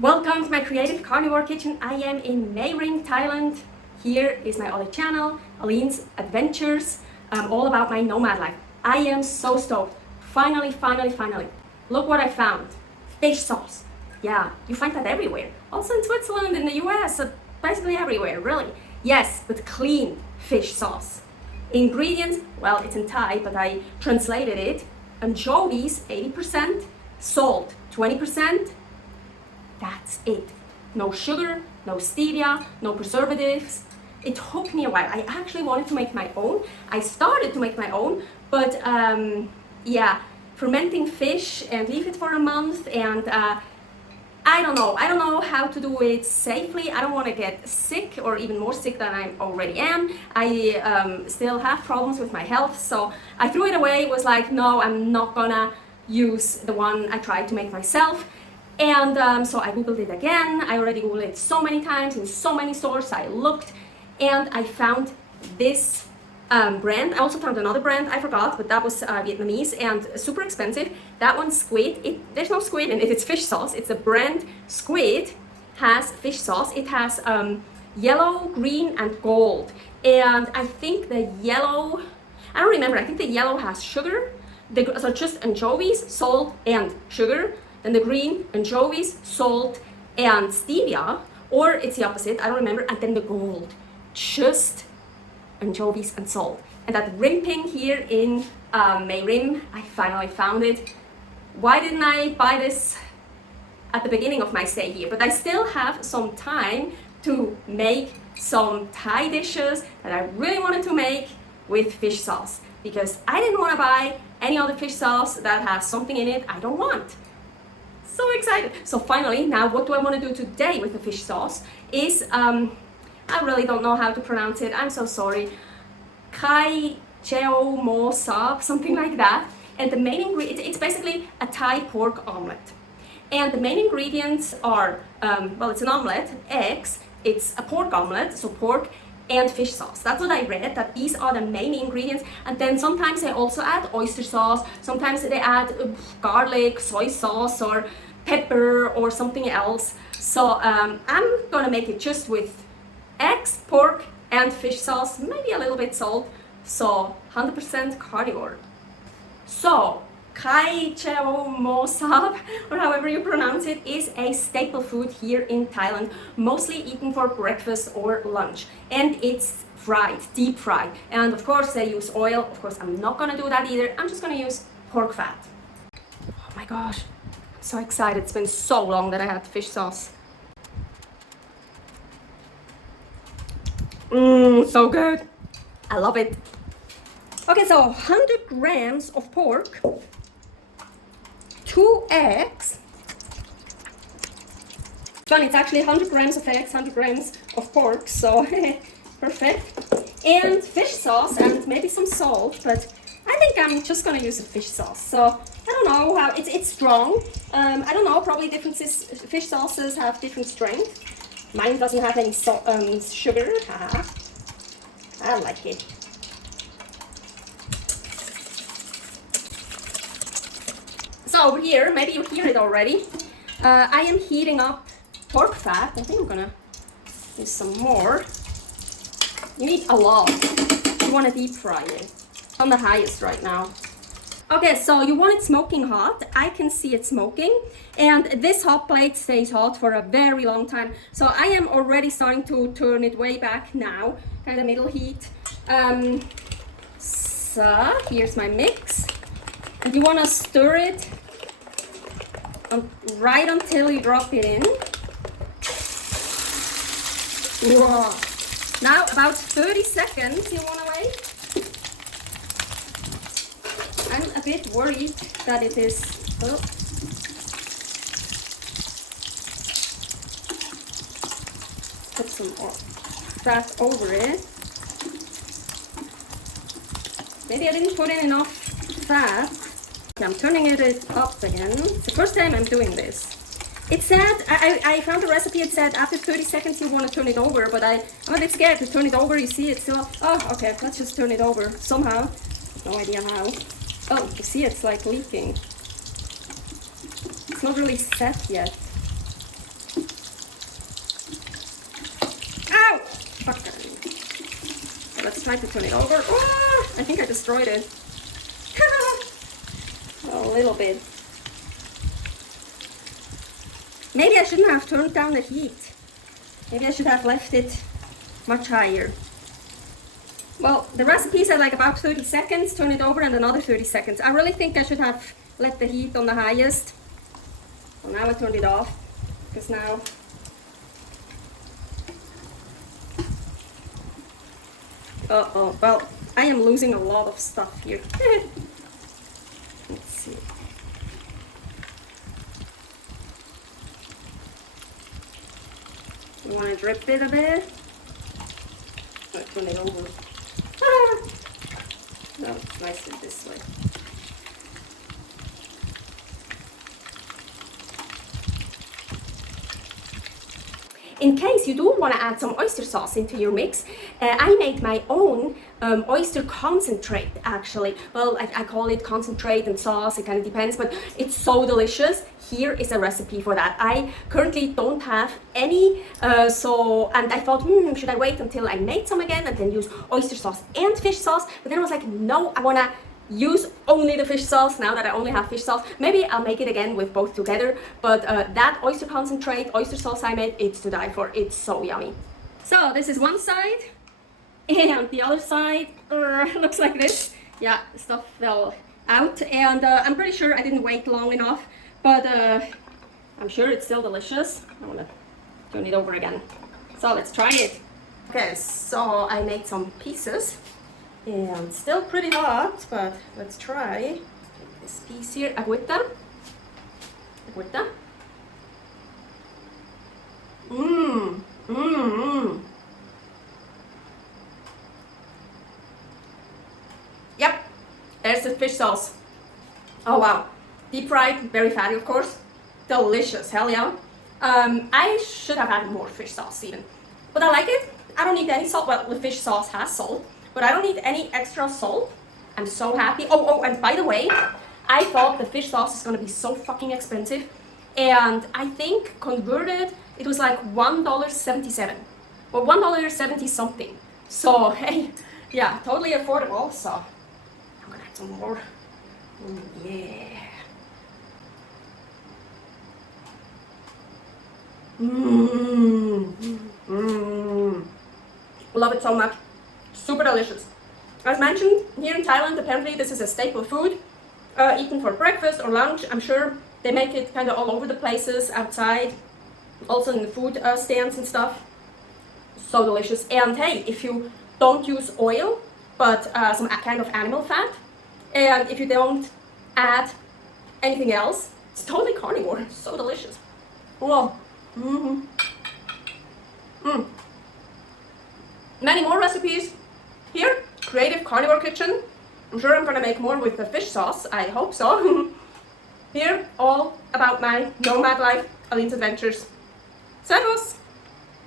Welcome to my creative carnivore kitchen. I am in Mae Ring, Thailand. Here is my other channel, Aline's Adventures, all about my nomad life. I am so stoked. Finally. Look what I found. Fish sauce. Yeah, you find that everywhere. Also in Switzerland, in the US, basically everywhere, really. Yes, but clean fish sauce. Ingredients, well, it's in Thai, but I translated it. Anchovies, 80%. Salt, 20%. That's it. No sugar, no stevia, no preservatives. It took me a while. I actually wanted to make my own. I started to make my own, but yeah, fermenting fish and leave it for a month, and I don't know how to do it safely. I don't want to get sick or even more sick than I already am. I still have problems with my health, so I threw it away. It was like, no, I'm not gonna use the one I tried to make myself. And so I googled it again. I already googled it so many times in so many stores. I looked and I found this brand. I also found another brand, I forgot, but that was Vietnamese and super expensive. That one's squid. There's no squid in it, it's fish sauce. It's a brand. Squid has fish sauce. It has yellow, green, and gold. And I think the yellow, I don't remember, I think the yellow has sugar. So just anchovies, salt, and sugar. Then the green, anchovies, salt, and stevia, or it's the opposite, I don't remember. And then the gold, just anchovies and salt. And that rimping here in Mae Rim, I finally found it. Why didn't I buy this at the beginning of my stay here? But I still have some time to make some Thai dishes that I really wanted to make with fish sauce, because I didn't want to buy any other fish sauce that has something in it I don't want. So excited. So finally, now what do I want to do today with the fish sauce is, I really don't know how to pronounce it, I'm so sorry. Kai Jeow Moo Sab, something like that. And the main ingredient, it's basically a Thai pork omelette. And the main ingredients are, well, it's an omelette, eggs, it's a pork omelette, so pork and fish sauce. That's what I read, that these are the main ingredients. And then sometimes they also add oyster sauce, sometimes they add garlic, soy sauce, or pepper, or something else. So I'm gonna make it just with eggs, pork, and fish sauce, maybe a little bit salt. So 100% carnivore. So Kai Jeow Moo Sab, or however you pronounce it, is a staple food here in Thailand, mostly eaten for breakfast or lunch. And it's fried, deep fried. And of course they use oil. Of course I'm not gonna do that either. I'm just gonna use pork fat. Oh my gosh, I'm so excited. It's been so long that I had fish sauce. So good. I love it. Okay, so 100 grams of pork, 2 eggs. Funny, it's actually 100 grams of eggs, 100 grams of pork, so perfect. And fish sauce and maybe some salt, but I think I'm just gonna use a fish sauce. So I don't know how, it's strong. I don't know, probably different fish sauces have different strength. Mine doesn't have any sugar. I like it. So over here, maybe you hear it already, I am heating up pork fat. I think I'm gonna use some more. You need a lot. You want to deep fry it. On the highest right now. Okay, so you want it smoking hot. I can see it smoking. And this hot plate stays hot for a very long time. So I am already starting to turn it way back now. Kind of middle heat. So here's my mix. And you want to stir it right until you drop it in. Whoa. Now about 30 seconds you want to wait. I'm a bit worried that it is, oh. Put some fat over it. Maybe I didn't put in enough fat. Okay, I'm turning it up again. It's the first time I'm doing this. It said, I found a recipe, it said after 30 seconds you want to turn it over, but I'm a bit scared to turn it over. You see it's still, oh, okay, let's just turn it over somehow. No idea how. Oh, you see it's like leaking. It's not really set yet. try to turn it over. Oh, I think I destroyed it. A little bit. Maybe I shouldn't have turned down the heat. Maybe I should have left it much higher. Well, the recipe said like about 30 seconds, turn it over, and another 30 seconds. I really think I should have let the heat on the highest. Well, now I turned it off, because now uh-oh, well, I am losing a lot of stuff here. Let's see. You want to drip it a bit? Let's turn it over. No, it's nicer this way. In case you do want to add some oyster sauce into your mix, I made my own oyster concentrate actually. Well, I call it concentrate and sauce, it kind of depends, but it's so delicious. Here is a recipe for that. I currently don't have any, and I thought, should I wait until I made some again and then use oyster sauce and fish sauce? But then I was like, no, I want to use only the fish sauce now that I only have fish sauce. Maybe I'll make it again with both together, but that oyster concentrate, oyster sauce I made, it's to die for. It's so yummy. So this is one side, and the other side looks like this. Yeah, stuff fell out, and I'm pretty sure I didn't wait long enough, but I'm sure it's still delicious. I want to turn it over again. So let's try it. Okay, so I made some pieces. And still pretty hot, but let's try this piece here. Agüita. Yep, there's the fish sauce. Oh wow, deep fried, very fatty of course. Delicious, hell yeah. I should have had more fish sauce even, but I like it. I don't need any salt. Well, the fish sauce has salt, but I don't need any extra salt. I'm so happy. Oh, and by the way, I thought the fish sauce is gonna be so fucking expensive, and I think converted it was like $1.77 or $1.70 something. So hey, yeah, totally affordable. So I'm gonna add some more. Yeah. Love it so much. Super delicious. As mentioned, here in Thailand, apparently this is a staple food, eaten for breakfast or lunch. I'm sure they make it kind of all over the places, outside, also in the food stands and stuff. So delicious. And hey, if you don't use oil, but some kind of animal fat, and if you don't add anything else, it's totally carnivore. So delicious. Whoa. Many more recipes here. Creative Carnivore Kitchen. I'm sure I'm gonna make more with the fish sauce. I hope so. Here, all about my nomad life, Aline's adventures. Servus!